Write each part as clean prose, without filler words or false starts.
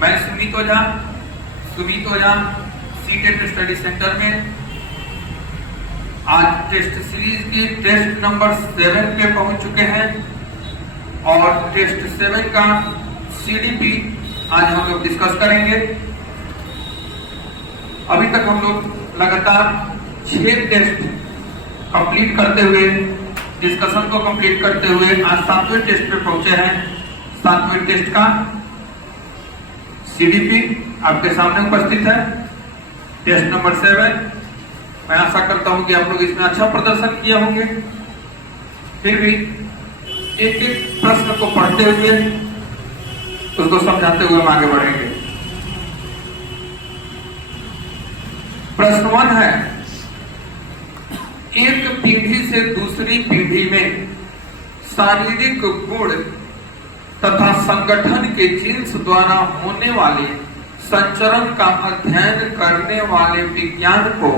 मैं सुमित ओझा CTET study centre में आज टेस्ट सीरीज की टेस्ट नंबर 7 पे पहुंच चुके हैं और टेस्ट 7 का सीडीपी आज हम लोग डिस्कस करेंगे। अभी तक हम लोग लगातार 6 टेस्ट कंप्लीट करते हुए, डिस्कशन को कंप्लीट करते हुए आज 7वें टेस्ट पे पहुंचे हैं। 7वें टेस्ट का सीडीपी आपके सामने उपस्थित है, टेस्ट नंबर 7। मैं आशा करता हूं कि आप लोग इसमें अच्छा प्रदर्शन किए होंगे। फिर भी एक एक प्रश्न को पढ़ते हुए उसको समझाते हुए हम आगे बढ़ेंगे। प्रश्न 1 है, एक पीढ़ी से दूसरी पीढ़ी में शारीरिक गुण तथा संगठन के जीन्स द्वारा होने वाले संचरण का अध्ययन करने वाले विज्ञान को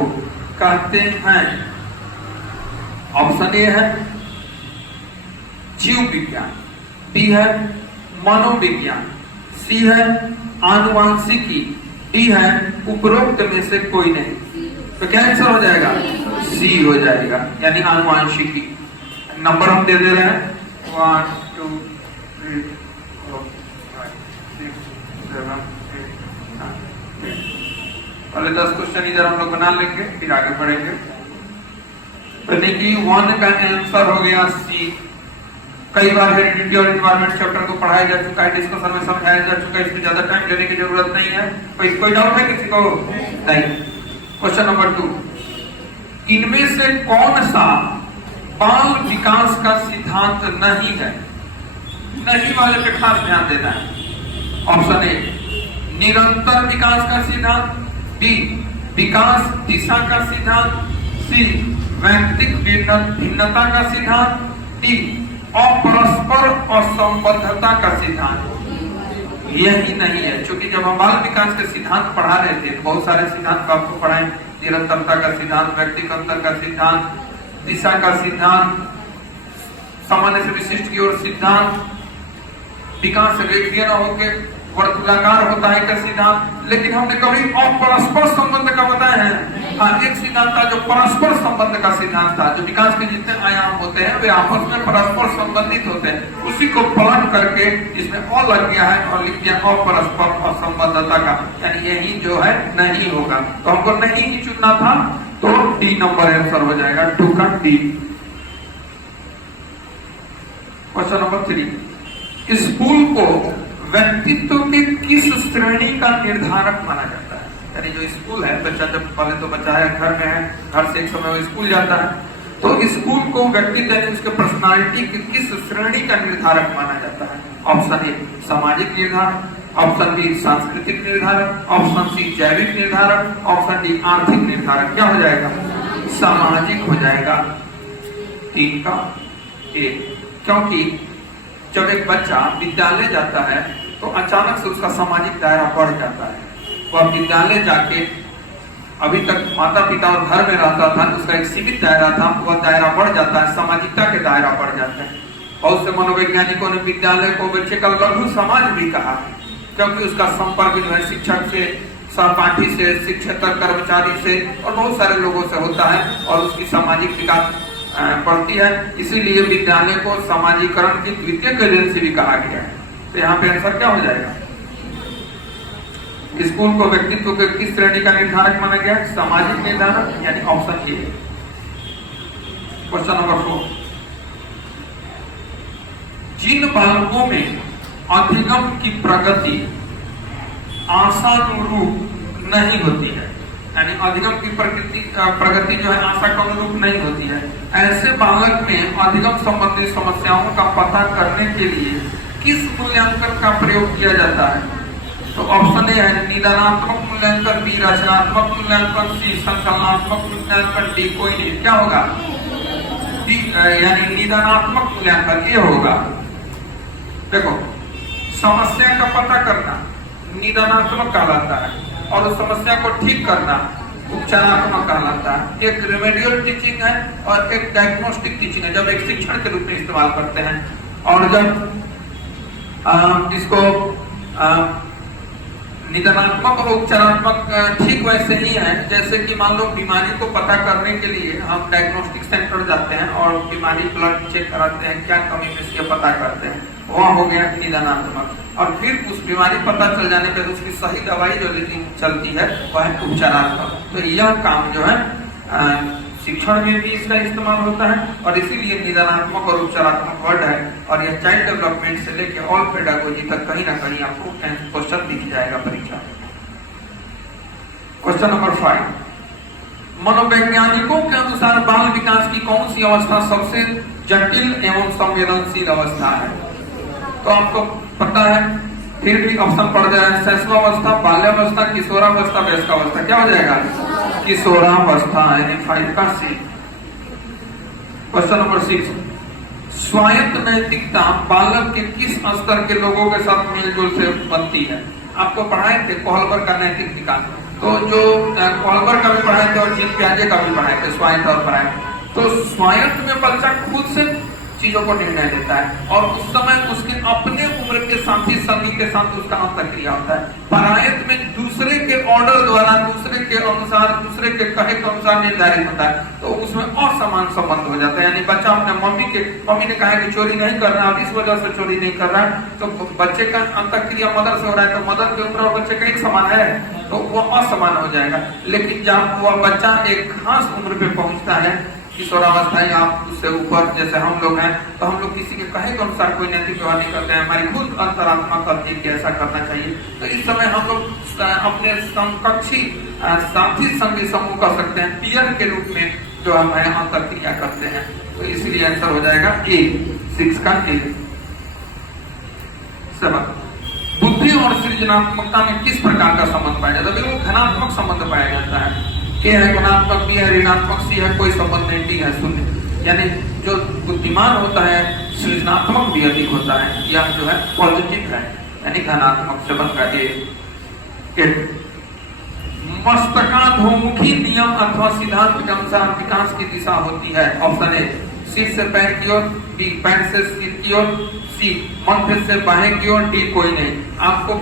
कहते हैं। ऑप्शन ए है जीव विज्ञान, बी है मनोविज्ञान, सी है आनुवांशिकी, डी है उपरोक्त में से कोई नहीं। तो क्या आंसर हो जाएगा? सी हो जाएगा, यानी आनुवांशिकी। नंबर हम दे दे रहे हैं 1 2 3 4 5 6 7 8 9। पहले 10 क्वेश्चन इधर हम लोग बना लेंगे, फिर आगे बढ़ेंगे। यानी कि 1 का आंसर हो गया सी। कई बार हेरिडिटी और एनवायरनमेंट चैप्टर को पढ़ाया जा चुका है, डिस्कशन में समझाया जा चुका है, इसमें ज्यादा टाइम लेने की जरूरत नहीं है। कोई डाउट है किसी को? नहीं। क्वेश्चन नंबर 2, इनमें से कौन सा बाल विकास का सिद्धांत नहीं है? नहीं वाले पे खास ध्यान देना है। ऑप्शन ए निरंतर विकास का सिद्धांत, बी विकास दिशा का सिद्धांत, सी वैयक्तिक भिन्नता का सिद्धांत, डी अपरस्पर असंबद्धता का सिद्धांत। यही नहीं है, क्योंकि जब हम बाल विकास के सिद्धांत पढ़ा रहे थे तो बहुत सारे सिद्धांत आपको पढ़ाए। निरंतरता का सिद्धांत, व्यक्तिगत अंतर का सिद्धांत, दिशा का सिद्धांत, सामान्य से विशिष्ट की ओर सिद्धांत, विकास रेखीय न होकर वर्तुलाकार होता है का सिद्धांत। लेकिन हमने कभी अपरस्पर संबंध का बताया है। हाँ, एक सिद्धांत था जो परस्पर संबंध का सिद्धांत था, जो विकास के जितने आयाम होते हैं वे आपस में परस्पर संबंधित होते हैं। उसी को पलट करके इसमें अ लग गया है और लिख दिया अपरस्पर असंबद्धता का, यानी यही जो है नहीं होगा। तो हमको नहीं ही चुनना था, तो डी नंबर आंसर हो जाएगा, 2 का डी। क्वेश्चन नंबर 3, स्कूल को व्यक्तित्व के किस श्रेणी का निर्धारक माना जाता है? यानी जो स्कूल है, बच्चा जब पहले तो बच्चा है घर में है, घर से एक समय वो स्कूल जाता है, तो स्कूल को व्यक्तित्व यानी उसके पर्सनालिटी के किस श्रेणी का निर्धारक माना जाता है? ऑप्शन ए सामाजिक निर्धारक, ऑप्शन बी सांस्कृतिक निर्धारक, ऑप्शन सी जैविक निर्धारक, ऑप्शन डी आर्थिक निर्धारक। क्या हो जाएगा? सामाजिक हो जाएगा, 3 का ए। क्योंकि जब एक बच्चा विद्यालय जाता है तो अचानक से उसका सामाजिक दायरा बढ़ जाता है। वह विद्यालय जाके अभी तक माता पिता और घर में रहता था, उसका एक सीमित दायरा था, वह दायरा बढ़ जाता है, सामाजिकता के दायरा बढ़ जाता है। बहुत से मनोवैज्ञानिकों ने विद्यालय को बच्चे का लघु समाज भी कहा है, क्योंकि उसका संपर्क जो है शिक्षक से, सहपाठी से, शिक्षक कर्मचारी से और बहुत सारे लोगों से होता है और उसकी सामाजिक विकास बढ़ती है। इसीलिए विद्यालय को सामाजिकरण की द्वितीय एजेंसी भी कहा गया है। तो यहाँ पे आंसर क्या हो जाएगा? स्कूल को व्यक्तित्व के किस श्रेणी का निर्धारक माना गया? सामाजिक निर्धारक, यानी ऑप्शन ए। क्वेश्चन नंबर 4, जिन बालकों में अधिगम की प्रगति आशानुरूप नहीं होती है, यानी अधिगम की प्रगति जो है आशा के अनुरूप नहीं होती है, ऐसे बालक में अधिगम संबंधी समस्याओं का पता करने के लिए किस मूल्यांकन का प्रयोग किया जाता है? तो ऑप्शन ए है निदानात्मक मूल्यांकन, बी रचनात्मक मूल्यांकन, सी संकलनात्मक मूल्यांकन, डी कोई नहीं। क्या होगा? डी यानी निदानात्मक मूल्यांकन ये होगा। देखो, समस्या का पता करना निदानात्मक कहलाता है और उस समस्या को ठीक करना उपचारात्मक कहलाता है। एक रेमेडियल टीचिंग है और एक डायग्नोस्टिक टीचिंग है, जब एक शिक्षण के रूप में इस्तेमाल करते हैं। और जब इसको निदानात्मक और उपचारात्मक ठीक वैसे ही है जैसे कि मान लो बीमारी को पता करने के लिए हम डायग्नोस्टिक सेंटर जाते हैं और बीमारी ब्लड चेक कराते हैं, क्या कमी है इसके पता करते हैं, वह हो गया निदानात्मक। और फिर उस बीमारी पता चल जाने पर उसकी सही दवाई जो चलती है वह है उपचारात्मक। तो यह काम जो है शिक्षण में भी इसका इस्तेमाल होता है और इसीलिए निदानात्मक और उपचारात्मक वर्ड है। और यह चाइल्ड डेवलपमेंट से लेकर ऑल पेडागोजी तक कहीं ना कहीं आपको क्वेश्चन दिख जाएगा परीक्षा में। क्वेश्चन नंबर 5, मनोवैज्ञानिकों के अनुसार बाल विकास की कौन सी अवस्था सबसे जटिल एवं संवेदनशील अवस्था है? तो आपको पता है, फिर भी ऑप्शन पड़ जाए, शैशवावस्था, बाल्यावस्था, किशोरावस्था, वयस्कावस्था। क्या हो जाएगा? किशोरावस्था, यानी 5 का सी। क्वेश्चन नंबर 6, स्वायत्त नैतिकता बालक के किस स्तर के लोगों के साथ मेलजोल से बनती है? आपको पढ़ाए थे कोहलबर का नैतिक विकास, तो जो कोहलबर का भी पढ़ाए थे और जीन प्याजे का भी पढ़ाए थे, स्वायत्त और पढ़ाए। तो स्वायत्त में बच्चा खुद से चीजों को निर्णय देता है और उस समय उसके अपने उम्र के साथी संगी के साथ उसका अंतःक्रिया होता है। परायत में दूसरे के ऑर्डर द्वारा, दूसरे के अनुसार, दूसरे के कहे के अनुसार निर्धारित होता है, तो उसमें असमान संबंध हो जाता है। यानी बच्चा अपने मम्मी ने कहा कि चोरी नहीं कर रहा, अब इस वजह से चोरी नहीं कर रहा है, तो बच्चे का अंतःक्रिया मदर से हो रहा है, तो मदर के उम्र और बच्चे का एक समान है, तो वो असमान हो जाएगा। लेकिन जब वह बच्चा एक खास उम्र पे पहुंचता है, किशोरावस्था या उससे ऊपर, जैसे हम लोग हैं, तो हम लोग किसी के कहे के अनुसार कोई नैतिक व्यवहार नहीं करते हैं, हमारी खुद अंतरात्मा करती है कि ऐसा करना चाहिए। तो इस समय हम लोग अपने समकक्षी साथी संगी समूह कर सकते हैं, पीयर के रूप में जो हम है अंतःक्रिया करते हैं। तो इसलिए आंसर हो जाएगा ए, 6 का ए। 7, बुद्धि और सृजनात्मकता में किस प्रकार का संबंध पाया जाता है? बिल्कुल धनात्मक संबंध पाया जाता है। ए है धनात्मक, बी है ऋणात्मक, सी है कोई संबंध नहीं, डी है शून्य। यानी जो बुद्धिमान होता है सृजनात्मक भी अधिक होता है, यह जो है पॉजिटिव है, यानी धनात्मक से बनता है। मस्तकाधोमुखी नियम अथवा सिद्धांत के अनुसार विकास की दिशा होती है। ऑप्शन ए, सिर से पैर की ओर, बी पैर से सिर की ओर, सी मध्य से बाहें की ओर, डी कोई नहीं। आपको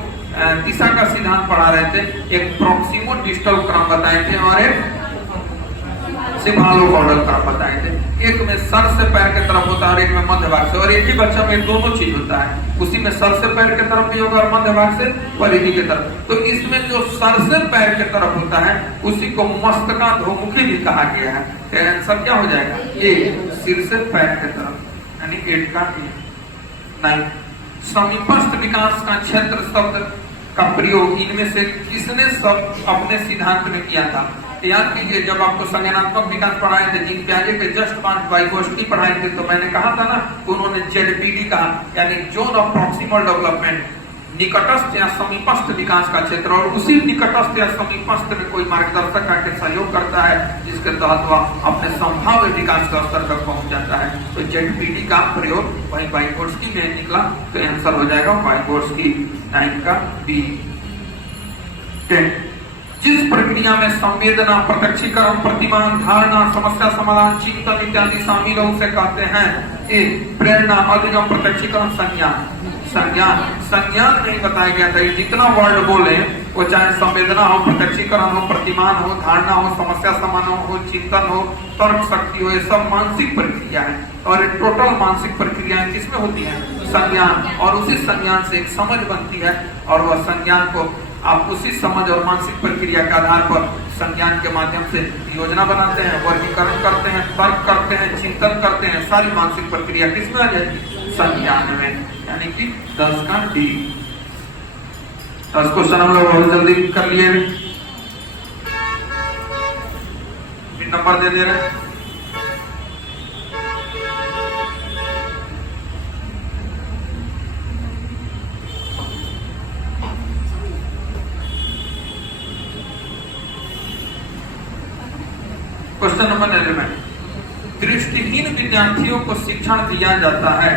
दिशा का सिद्धांत पढ़ा रहे थे, एक प्रोक्सिमो डिस्टल क्रम बताए थे और एक सिम्हालो मॉडल क्रम बताए थे। एक में सर से पैर के तरफ होता है और एक में मध्य भाग से, और एक ही बच्चा में दोनों चीज होता है, उसी में सर से पैर के तरफ भी होगा और मध्य भाग से परिधि के तरफ। तो इसमें जो सर से पैर के तरफ होता है उसी को मस्तकाधोमुखी भी कहा गया है। तो आंसर क्या हो जाएगा? ए, सिर से पैर के तरफ, यानी 8 का ए। 9, समीपस्थ विकास का क्षेत्र शब्द का प्रयोग इनमें से किसने सब अपने सिद्धांत में किया था? याद कीजिए, जब आपको संज्ञानात्मक विकास पढ़ाए थे, जीन प्याजे के जस्ट बाद वाइगोस्की पढ़ाए थे, तो मैंने कहा था ना, उन्होंने जेडपीडी कहा, यानी जोन ऑफ प्रॉक्सिमल डेवलपमेंट, निकटस्थ या समीपस्थ विकास का क्षेत्र, और उसी निकटस्थ या समीपस्थ में कोई मार्गदर्शक आके सहयोग करता है जिसके तहत वह अपने संभाव्य विकास के स्तर तक पहुंच जाता है। तो जेडपीडी का प्रयोग वही वाइगोस्की में निकला, तो आंसर हो जाएगा वाइगोस्की, 9 का बी। 10, जिस प्रक्रिया में संवेदना, प्रत्यक्षीकरण, प्रतिमान, धारणा, समस्या समाधान, चिंतन इत्यादि शामिल हो उसे कहते हैं? ए, प्रेरणा, अधिगम, प्रत्यक्षीकरण, संज्ञान। संज्ञान नहीं बताया गया था। जितना वर्ड बोले वो चाहे संवेदना हो, प्रत्यक्षीकरण हो, प्रतिमान हो, धारणा हो, समस्या समाधान हो, चिंतन हो, तर्क शक्ति हो, ये सब मानसिक प्रक्रिया है। और टोटल मानसिक प्रक्रियाएं किसमें होती है? संज्ञान। और उसी संज्ञान से एक समझ बनती है और वह संज्ञान को आप उसी समझ और मानसिक प्रक्रिया के आधार पर संज्ञान के माध्यम से योजना बनाते हैं, वर्गीकरण करते हैं, तर्क करते हैं, चिंतन करते हैं। सारी मानसिक प्रक्रिया किसमें आ जाएगी? संज्ञान में, यानी कि 10 का डी। 10 क्वेश्चन हम लोग बहुत जल्दी कर लिए, नंबर दे दे रहे हैं। क्वेश्चन नंबर 11, दृष्टिहीन विद्यार्थियों को शिक्षण दिया जाता है।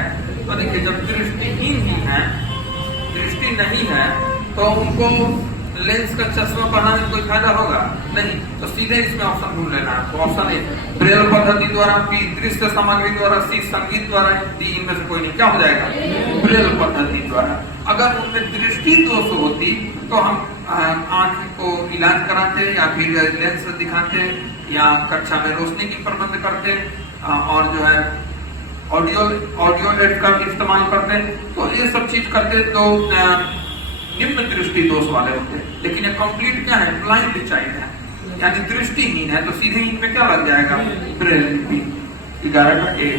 तो देखिए, जब दृष्टिहीन ही है, दृष्टि नहीं है, तो उनको लेंस का चश्मा पहनाने में कोई फायदा होगा नहीं। तो सीधे इसमें ऑप्शन ढूंढ लेना है। तो ऑप्शन ए, ब्रेल पद्धति द्वारा, बी दृश्य सामग्री द्वारा, सी संगीत द्वारा, डी इनमें से कोई नहीं। क्या हो जाएगा? ब्रेल पद्धति द्वारा। अगर उनमें दृष्टि दोष होती तो हम आंख को इलाज कराते या फिर लेंस दिखाते या कक्षा में रोशनी की प्रबंध करते और जो है ऑडियो एड का इस्तेमाल करते, तो ये सब चीज करते तो निम्न दृष्टि दोष वाले होते। लेकिन ये कंप्लीट क्या है, ब्लाइंड चाइल्ड है, यानी दृष्टिहीन है, तो सीधे इनमें क्या लग जाएगा, ब्रेल लिपि। 11 का ए।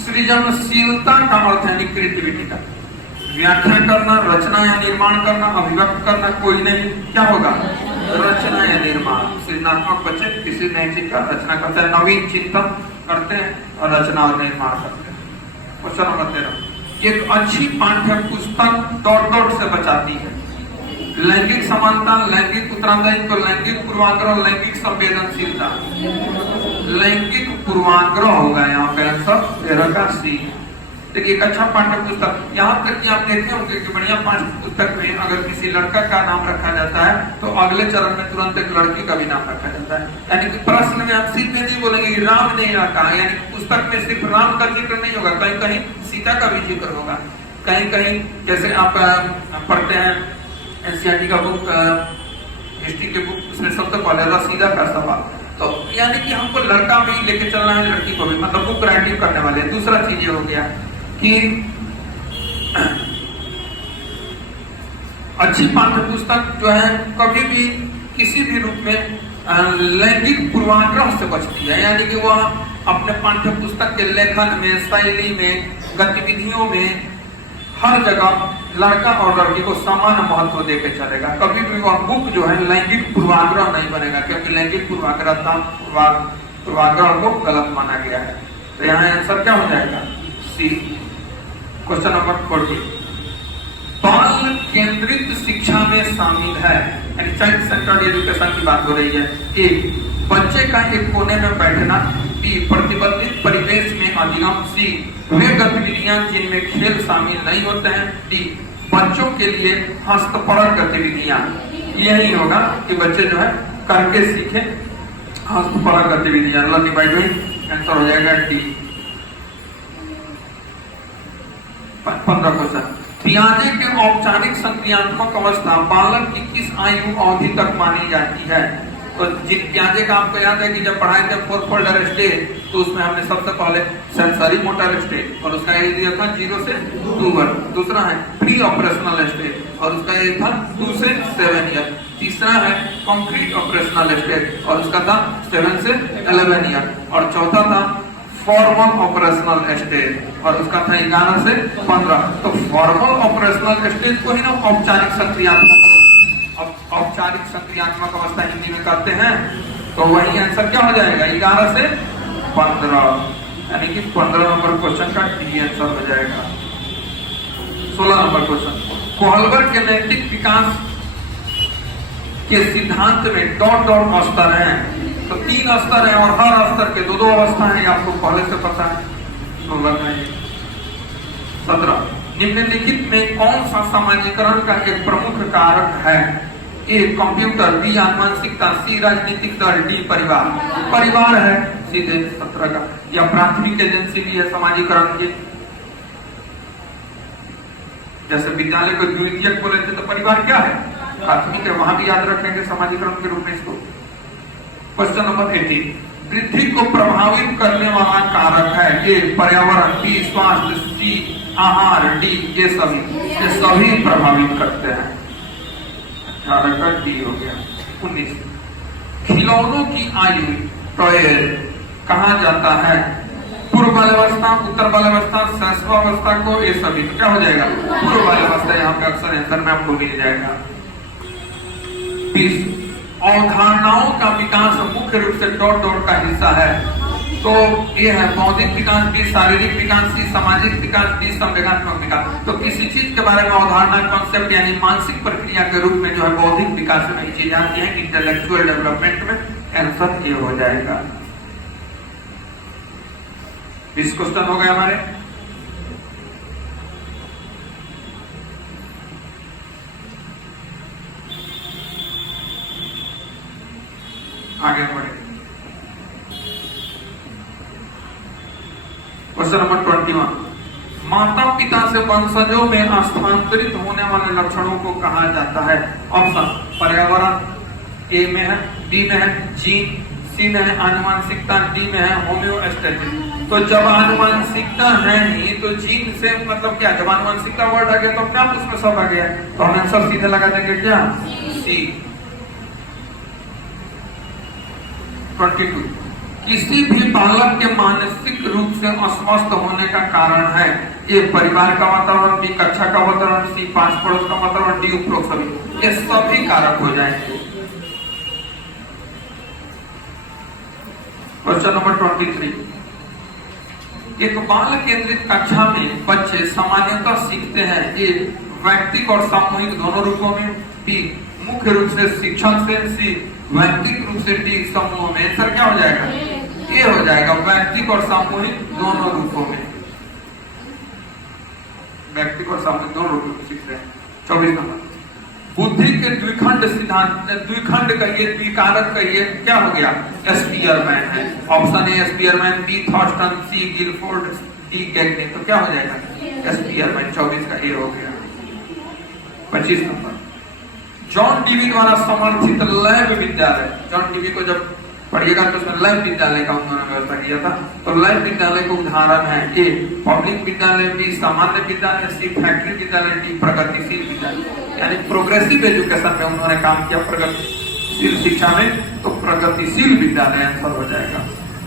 सृजनशीलता का अर्थ है क्रिएटिविटी का, व्याख्या करना, रचना या निर्माण करना, अभिव्यक्त करना, कोई नहीं क्या होगा, रचना या निर्माण। सृजनात्मक बच्चे किसी नई चीज का रचना करते हैं, नवीन चिंतन करते हैं और रचना और निर्माण करते हैं। क्वेश्चन नंबर 13, एक अच्छी पाठ्य पुस्तक दौड़ दौड़ से बचाती है। लैंगिक समानता, लैंगिक उत्तरदायित्व, लैंगिक पूर्वाग्रह, लैंगिक संवेदनशीलता। लैंगिक पूर्वाग्रह होगा यहाँ पे आंसर 13 का सी। देखिए एक अच्छा पाठ्य पुस्तक, यहाँ तक कि आप देखे होंगे कि बढ़िया पाठ्य पुस्तक में अगर किसी लड़का का नाम रखा जाता है तो अगले चरण में तुरंत एक लड़की का भी नाम रखा जाता है। यानी कि प्रश्न में आप सीधे नहीं बोलेंगे राम ने यहाँ कहा, यानी पुस्तक में सिर्फ राम का जिक्र नहीं होगा, कहीं कहीं सीता का भी जिक्र होगा, कहीं कहीं जैसे आप पढ़ते हैं एनसीईआरटी का बुक, हिस्ट्री के बुक, उसमें सबसे पहले रसीदा का सवाल, तो यानी कि हमको लड़का भी लेके चलना है, लड़की को भी, मतलब बुक राइटिंग करने वाले। दूसरा चीज ये हो गया कि अच्छी पाठ्य पुस्तक जो है कभी भी किसी भी रूप में लैंगिक पूर्वाग्रह से बचती है, यानी कि वह अपने पाठ्य पुस्तक के लेखन में, शैली में, गतिविधियों में हर जगह लड़का और लड़की को समान महत्व देके चलेगा। कभी भी वह बुक जो है लैंगिक पूर्वाग्रह नहीं बनेगा, क्योंकि लैंगिक पूर्वाग्रह को गलत माना गया है। तो यहाँ आंसर क्या हो जाएगा, सी। क्वेश्चन नंबर 40, बाल केंद्रित शिक्षा में शामिल है, यानी चाइल्ड सेंटर्ड एजुकेशन की बात हो रही है। ए, बच्चे का एक कोने में बैठना। बी, प्रतिबंधित परिवेश में अध्ययन। सी, वे गतिविधियां जिनमें खेल शामिल नहीं होते हैं। डी, बच्चों के लिए हस्तपरक गतिविधियां। यही होगा कि बच्चे जो है करके सीखे, हस्तपरक गतिविधियां। आंसर हो जाएगा डी। 15 क्वेश्चन, पियाजे के औपचारिक संक्रियात्मक अवस्था बालक की किस आयु अवधि तक मानी जाती है? तो जिन पियाजे का आपको याद है कि जब पढ़ाए थे 4 फोल्डर स्टेज, तो उसमें हमने सबसे पहले सेंसरी मोटर स्टेज और उसका एज दिया था 0 से 2 वर्ष। दूसरा है प्री ऑपरेशनल स्टेज और उसका एज था 2 से 7 ईयर। तीसरा है कंक्रीट ऑपरेशनल स्टेज और उसका था 7 से 11 ईयर। और चौथा था फॉर्मल ऑपरेशनल स्टेज और उसका था 11 से 15। तो फॉर्मल ऑपरेशनल स्टेज को ही ना औपचारिक सक्रियात्मक अवस्था हिंदी में कहते हैं। तो वही आंसर क्या हो जाएगा, 11 से 15, यानी कि 15 नंबर क्वेश्चन का डी आंसर हो जाएगा। 16 नंबर क्वेश्चन, कोहलबर के नैतिक विकास के सिद्धांत में डॉट स्तर हैं। तो 3 स्तर है और हर स्तर के 2 अवस्था है, आपको पहले से पता है, तो बताइए। 17, निम्नलिखित में कौन सा समाजीकरण का एक प्रमुख कारक है? ए, कंप्यूटर। बी, आनुवंशिकता। सी, राजनीतिक दल। डी, परिवार। परिवार है सीधे 17 का। या प्राथमिक एजेंसी भी है समाजीकरण की, जैसे विद्यालय को द्वितीयक बोले थे, तो परिवार क्या है, प्राथमिक है, वहां भी याद रखेंगे समाजीकरण के रूप में इसको। क्वेश्चन नंबर 18, वृद्धि को प्रभावित करने वाला कारक है। ए, पर्यावरण। बी, स्वास्थ्य। सी, आहार। डी, ये सभी प्रभावित करते हैं। 18 का डी हो गया। 19, खिलौनों की आयु टॉय कहा जाता है? पूर्व बाल्यावस्था, उत्तर बाल्यावस्था, शैशवावस्था को, ये सभी। तो क्या हो जाएगा, पूर्व बाल्यावस्था। यहाँ पे अक्सर आंसर में आपको मिल जाएगा। 20, अवधारणाओं का विकास मुख्य रूप से डॉट का हिस्सा है। तो ये है बौद्धिक विकास, बी शारीरिक विकास, सी सामाजिक विकास, डी संवेगात्मक विकास। तो किसी चीज के बारे में अवधारणा, कॉन्सेप्ट यानी मानसिक प्रक्रिया के रूप में जो है बौद्धिक विकास में चीजें आती है, इंटेलेक्चुअल डेवलपमेंट में। आंसर ये हो जाएगा। 20 क्वेश्चन हो गए हमारे। आगे बढ़े। क्वेश्चन नंबर 21, माता पिता से वंशजों में स्थानांतरित होने वाले लक्षणों को कहा जाता है? ऑप्शन पर्यावरण, ए में है, बी में है जीन, सी में है आनुवंशिकता, डी में है होम्योस्टैटिस। तो जब आनुवंशिकता है ही तो जीन से मतलब क्या, जब आनुवंशिकता वर्ड आ गया तो क्या उसमें सब आ गया, तो हम आंसर सीधे लगा देंगे क्या, सी। 22 किसी भी बालक के मानसिक रूप से अस्वस्थ होने का कारण है? ए परिवार का वातावरण, बी कक्षा का वातावरण, सी पास पड़ोस का वातावरण, डी उपरोक्त सभी। ये सभी कारक हो जाएंगे। क्वेश्चन नंबर 23, एक बाल केंद्रित कक्षा में बच्चे सामान्यतः सीखते हैं? ए व्यक्तिगत और सामूहिक दोनों रूपों में, बी मुख्य रूप से शिक्षक से, सी व्यक्तिगत रूप से, डी समूह में। आंसर क्या हो जाएगा? ये हो जाएगा व्यक्तिगत और सामूहिक दोनों रूपों में, व्यक्तिगत और सामूहिक दोनों रूपों में सीख रहे हैं। 24 नंबर, बुद्धि के द्विखंड सिद्धांत, द्विखंड कहिए, द्विकारक कहिए, क्या हो गया? स्पीयरमैन है। Option A Spearman, B Thurstone, C Guilford, D Gagne. तो क्या हो जाएगा? स्पीयरमैन। 24 का ए हो गया। 25 नंबर, जॉन डीवी द्वारा समर्थित लैब विद्यालय, जॉन डीवी को जब पढ़िएगा तो उसमें लैब विद्यालय का उन्होंने व्यवस्था किया था। तो लैब विद्यालय को उदाहरण है? ए पब्लिक विद्यालय, बी सामान्य विद्यालय, सी फैक्ट्री विद्यालय, डी प्रगतिशील विद्यालय। यानी प्रोग्रेसिव एजुकेशन में उन्होंने काम किया, प्रगतिशील शिक्षा में, तो प्रगतिशील विद्यालय आंसर हो जाएगा।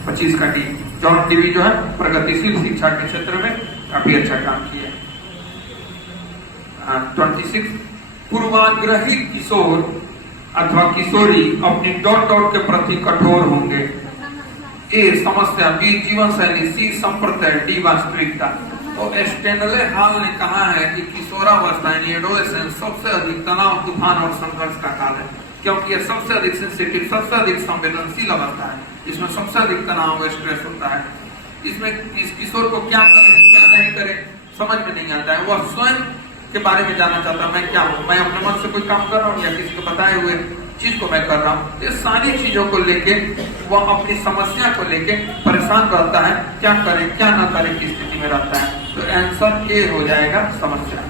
25 का डी। जॉन डीवी जो है प्रगतिशील शिक्षा के क्षेत्र में काफी अच्छा काम किया। 26, पूर्वाग्रही किशोर अथवा किशोरी अपनी डॉट डॉट के प्रति कठोर होंगे? ए समस्या, बी जीवन शैली, सी संप्रदाय, डी वास्तविकता। तो स्टेनले हॉल ने कहा है कि किशोरावस्था यानी एडोलेसेंस सबसे अधिक तनाव, तूफान और संघर्ष का काल है, क्योंकि यह सबसे अधिक सेंसिटिव, सबसे अधिक संवेदनशील अवस्था है, इसमें सबसे अधिक तनाव, स्ट्रेस होता है। इसमें इस किशोर को क्या करे क्या नहीं करे समझ में नहीं आता है। वह स्वयं के बारे में जानना चाहता है, मैं क्या हूँ, मैं अपने मन से कोई काम कर रहा हूँ या किसी को बताए हुए चीज को मैं कर रहा हूँ। ये सारी चीजों को लेके वह अपनी समस्या को लेके परेशान रहता है, क्या करे क्या ना करे की स्थिति में रहता है। तो आंसर ए हो जाएगा समस्या।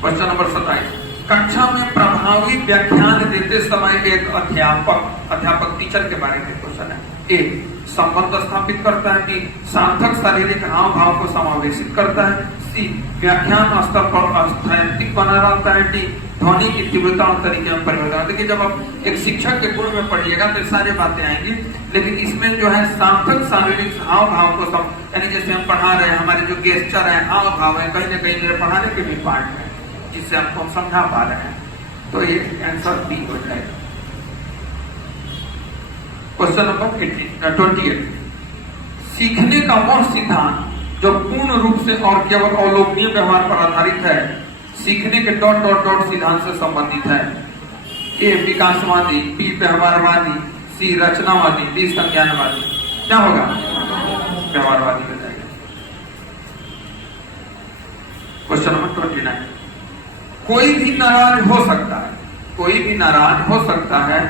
क्वेश्चन नंबर 27, कक्षा में प्रभावी व्याख्यान देते समय एक अध्यापक टीचर के बारे में क्वेश्चन है। ए संबंध स्थापित करता है, डी सार्थक शारीरिक हाव भाव को समावेशित करता है, सी व्याख्यान स्तर पर अस्थायित्व बना रहता है, डी ध्वनि की तीव्रता और तरीके में परिवर्तन। देखिए जब आप एक शिक्षक के गुण में पढ़िएगा तो सारी बातें आएंगी, लेकिन इसमें जो है सार्थक शारीरिक हाव भाव को यानी जैसे हम पढ़ा रहे हैं, हमारे जो गेस्चर है, हाव भाव है, कहीं ना कहीं मेरे पढ़ाने के भी पार्ट है जिससे आपको हम समझा पा रहे हैं। तो ये आंसर बी हो जाएगा। क्वेश्चन नंबर 28, सीखने का वह सिद्धांत जो पूर्ण रूप से और केवल अवलोकनीय व्यवहार पर आधारित है, सीखने के डॉट डॉट डॉट सिद्धांत से संबंधित है? ए विकासवादी, बी व्यवहारवादी, सी रचनावादी, डी संज्ञानवादी। क्या होगा? व्यवहारवादी हो जाएगा। क्वेश्चन नंबर 29, कोई भी नाराज हो सकता है, कोई भी नाराज हो सकता है,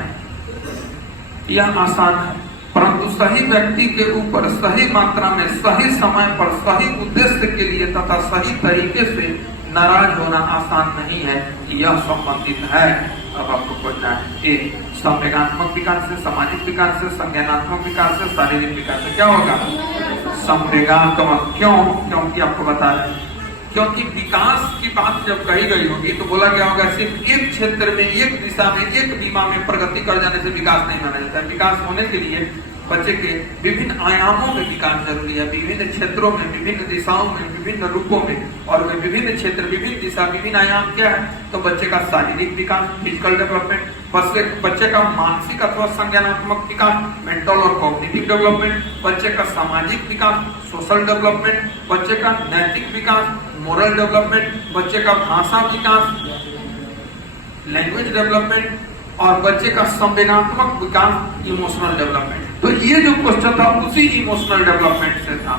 यह आसान है, परंतु सही व्यक्ति के ऊपर सही मात्रा में सही समय पर सही उद्देश्य के लिए तथा सही तरीके से नाराज होना आसान नहीं है, यह संबंधित है। अब आपको पढ़ना है ए संवेगात्मक विकास से, सामाजिक विकास से, संज्ञानात्मक विकास से, शारीरिक विकास से। क्या होगा? संवेगात्मक। क्यों? क्योंकि आपको बता रहे हैं, क्योंकि विकास की बात जब कही गई होगी तो बोला गया होगा सिर्फ एक क्षेत्र में, एक दिशा में, एक बीमा में प्रगति कर जाने से विकास नहीं माना जाता है। विकास होने के लिए बच्चे के विभिन्न आयामों में विकास जरूरी है, विभिन्न क्षेत्रों में, विभिन्न दिशाओं में, विभिन्न रूपों में, और वे विभिन्न क्षेत्र, विभिन्न दिशा, विभिन्न आयाम क्या है? तो बच्चे का शारीरिक विकास, फिजिकल डेवलपमेंट, बच्चे का मानसिक अथवा संज्ञानात्मक विकास, मेंटल और कॉग्निटिव डेवलपमेंट, बच्चे का सामाजिक विकास, सोशल डेवलपमेंट, बच्चे का नैतिक विकास, मोरल डेवलपमेंट, बच्चे का भाषा विकास, लैंग्वेज डेवलपमेंट, और बच्चे का संवेदनात्मक विकास, इमोशनल डेवलपमेंट। तो ये जो क्वेश्चन था उसी इमोशनल डेवलपमेंट से था,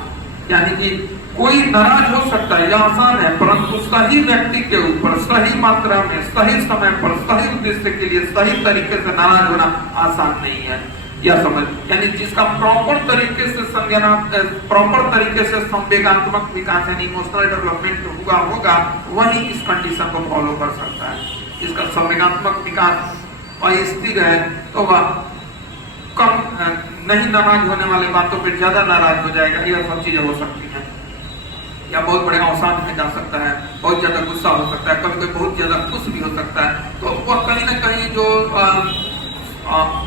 यानी कि कोई नाराज हो सकता है, यह आसान है, परंतु सही व्यक्ति के ऊपर सही मात्रा में, सही समय पर, सही उद्देश्य के लिए सही तरीके से नाराज होना आसान नहीं है। या समझ, यानी जिसका प्रॉपर तरीके से प्रॉपर तरीके से संवेगात्मक विकास यानी इमोशनल डेवलपमेंट हुआ होगा वही इस कंडीशन को फॉलो कर सकता है। इसका संवेगात्मक विकास अस्थिर है तो वह कम नहीं नाराज होने वाले बातों पर ज्यादा नाराज हो जाएगा, यह सब चीजें हो सकती हैं। या बहुत बड़े अवसाद में जा सकता है, बहुत ज्यादा गुस्सा हो सकता है, कभी कभी बहुत ज्यादा खुश भी हो सकता है। तो वह कहीं ना कहीं जो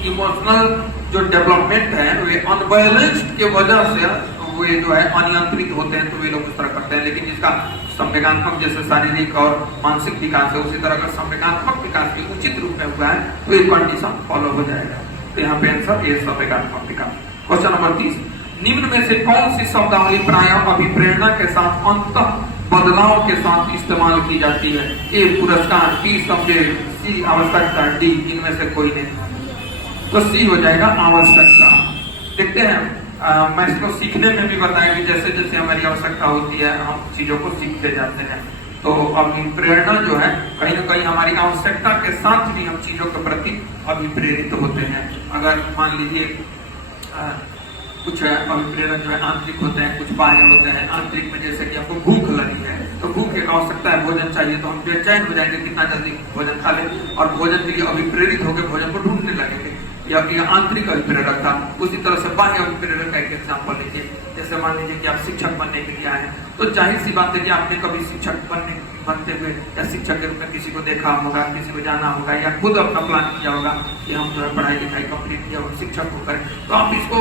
इमोशनल जो डेवलपमेंट है वे अनबैलेंस्ड के वजह से वे जो है अनियंत्रित होते हैं, तो वे लोग उस तरह करते हैं। लेकिन जिसका संवेगात्मक जैसे शारीरिक और मानसिक विकास है उसी तरह का संवेगात्मक विकास भी उचित रूप में हुआ है तो ये कंडीशन फॉलो हो जाएगा। तो यहाँ पे आंसर ये संवेगात्मक विकास। क्वेश्चन नंबर 30, निम्न में से कौन सी शब्दावली प्राय अभिप्रेरणा के साथ अंतः बदलाव के साथ इस्तेमाल की जाती है? ए पुरस्कार, बी संवेग, सी आवश्यकता, डी इनमें से कोई नहीं। तो सी हो जाएगा आवश्यकता। देखते हैं मैं इसको सीखने में भी बताया कि जैसे जैसे हमारी आवश्यकता होती है हम चीजों को सीखते जाते हैं। तो अभिप्रेरणा जो है कहीं ना कहीं हमारी आवश्यकता के साथ भी हम चीजों के प्रति अभिप्रेरित होते हैं। अगर मान लीजिए कुछ अभिप्रेरण जो है आंतरिक होते हैं, कुछ बाह्य होते हैं। आंतरिक में जैसे कि आपको भूख लगी है तो भूख एक आवश्यकता है, भोजन चाहिए, तो हम बेचैन हो जाएंगे कितना जल्दी भोजन खा ले और भोजन के लिए अभिप्रेरित होकर भोजन को ढूंढने लगेंगे। या आंतरिक अभिप्रेरक था, उसी तरह से बाह्य अभिप्रेरक का एक एग्जाम्पल लीजिए। जैसे मान लीजिए कि आप शिक्षक बनने के लिए आए हैं तो जाहिर सी बात है कि आपने कभी शिक्षक बनते हुए या शिक्षक के रूप में किसी को देखा होगा, किसी को जाना होगा या खुद अपना प्लान किया होगा कि हम जो है पढ़ाई लिखाई कंप्लीट किया और शिक्षक होकर। तो आप इसको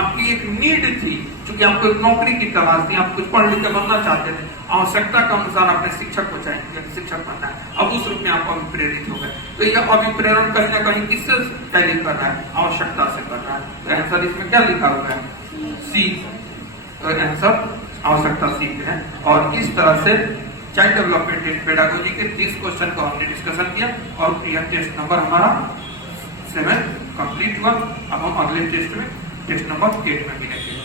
आपकी एक नीड थी, क्योंकि आपको एक नौकरी की तलाश थी, आप कुछ पढ़ लिख कर बनना चाहते थे, आवश्यकता के अनुसार अपने शिक्षक को चाहिए, शिक्षक बनना है, अब उस रूप में आप अभिप्रेरित हो गए। तो यह अभिप्रेरण कहीं ना कहीं किससे टैली कर रहा है? आवश्यकता से कर रहा है। तो आंसर इसमें क्या लिखा हुआ है? सी। तो आंसर आवश्यकता सी है। और इस तरह से चाइल्ड डेवलपमेंट टेस्ट पेडागोजी के 30 क्वेश्चन को हमने डिस्कशन किया और यह टेस्ट नंबर हमारा 7 कंप्लीट हुआ। अब हम अगले टेस्ट में टेस्ट नंबर 8 में मिलेंगे।